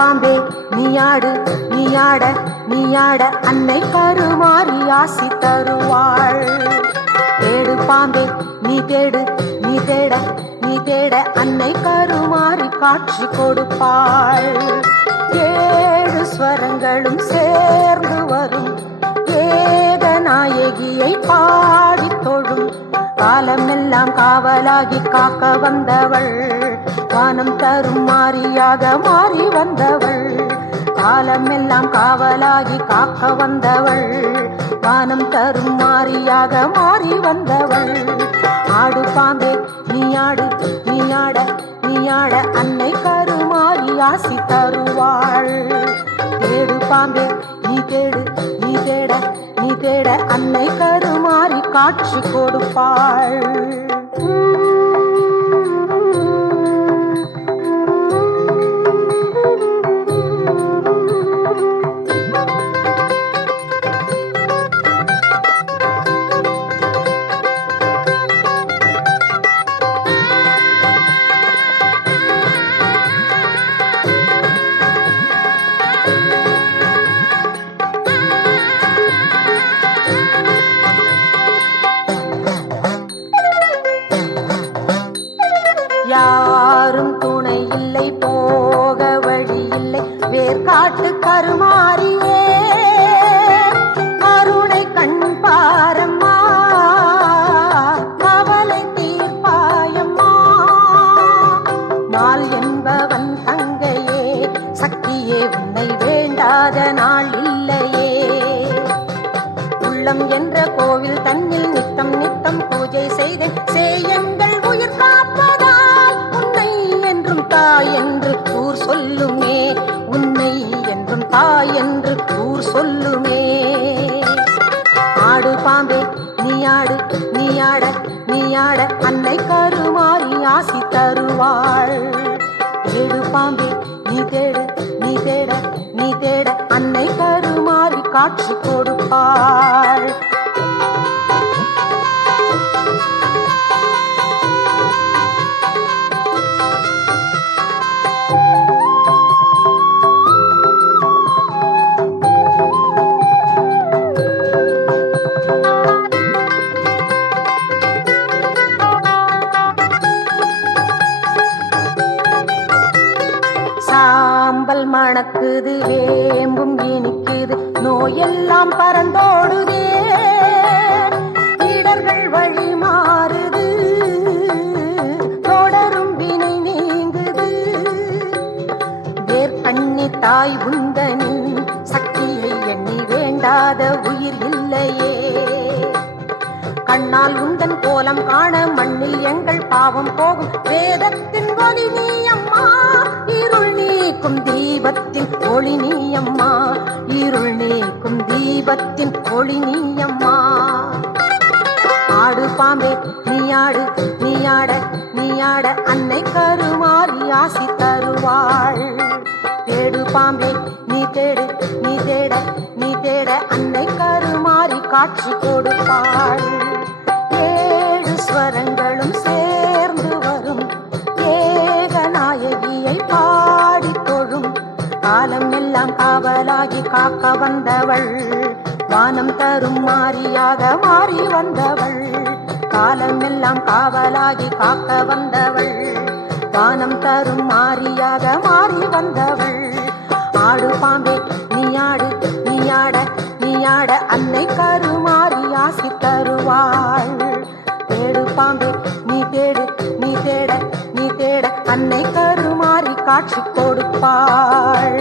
பாம்பே நீயாடு நீயாட நீயாட அன்னை கருமாறி ஆசி தருவாள். தேடு பாம்பே நீ தேடு நீ தேட நீ தேட அன்னை கருமாறி காட்சி கொடுப்பாள். ஏழு ஸ்வரங்களும் சேர்ந்து வரும் ஏகநாயகியை பாடி தொழும் காலமெல்லாம் காவலாகி காக்க வந்தவள். வானம் தரும் மாரியாக மாறி வந்தவள். காலமெல்லாம் காவலாகி காக்க வந்தவள். வானம் தரும் மாரியாக மாறி வந்தவள். ஆடு பாம்பே நீயாடு நீயாட நீயாட அன்னை கருமாறி ஆசி தருவாள். தேடு பாம்பே நீ தேடு நீ தேட நீ தேட அன்னை கருமாறி காட்சி கொடுப்பாள். யாரும் துணை இல்லை போக வழி இல்லை வேர்காட்டு கருமாறியே கருணை கண் பாரம்மா கவலை தீர்ப்பாயம்மா. நாள் என்பவன் தங்கையே சக்தியே உன்னை வேண்டாத நாள் இல்லையே. உள்ளம் என்ற கோவில் தன்னில் நித்தம் நித்தம் பூஜை செய்தேன் சேயங்கள் உயிர் காப்பதா தாய் என்று கூர் சொல்லுமே உன்னை என்றும் தாய் என்று கூர் சொல்லுமே. ஆடு பாம்பே நீயாடு நீயாட நீயாட அன்னை கருமாறி ஆசி தருவாள். தேடு பாம்பே நீ தேடு நீ தேட நீ தேட அன்னை கருமாறி காட்சி கொடுப்பாள். சாம்பல் மணக்குது வேம்பும் இனிக்குது நோயெல்லாம் பறந்தோடுதே. இடர்கள் வழி மாறுது தொடரும் வினை நீங்குது. வேர்க்கண்ணி தாய் உந்தனின் சக்தியை எண்ணி வேண்டாத உயிர் இல்லையே. கண்ணால் உந்தன் கோலம் காண மண்ணில் எங்கள் பாவம் போகும் வேதத்தின் ஒளி நீ அம்மா. இருள் நீக்கும் தீபத்தின் ஒளி நீ அம்மா. இருள் நீக்கும் தீபத்தின் ஒளி நீ அம்மா. ஆடு பாம்பே நீயாடு நீயாட நீயாட அன்னை கருமாறி ஆசி தருவாள். தேடு பாம்பே நீ தேடு நீ தேட நீ தேட அன்னை கருமாறி காட்சி கொடுப்பாள். ஏழு ஸ்வரங்களும் சேர்ந்து வரும் ஏகநாயகியை பாடி தொழும் காலம் எல்லாம் காவலாகி காக்க வந்தவள். வானம் தரும் மாரியாக மாறி வந்தவள். காலம் எல்லாம் காவலாகி காக்க வந்தவள். வானம் தரும் மாரியாக மாறி வந்தவள். ஆடு பாம்பே நீயாடு நீயாட நீயாட அன்னை கருமாறி ஆசி தருவாள். தேடு பாம்பே நீ தேடு நீ தேட நீ தேட அன்னை கருமாறி காட்சி கொடுப்பாள்.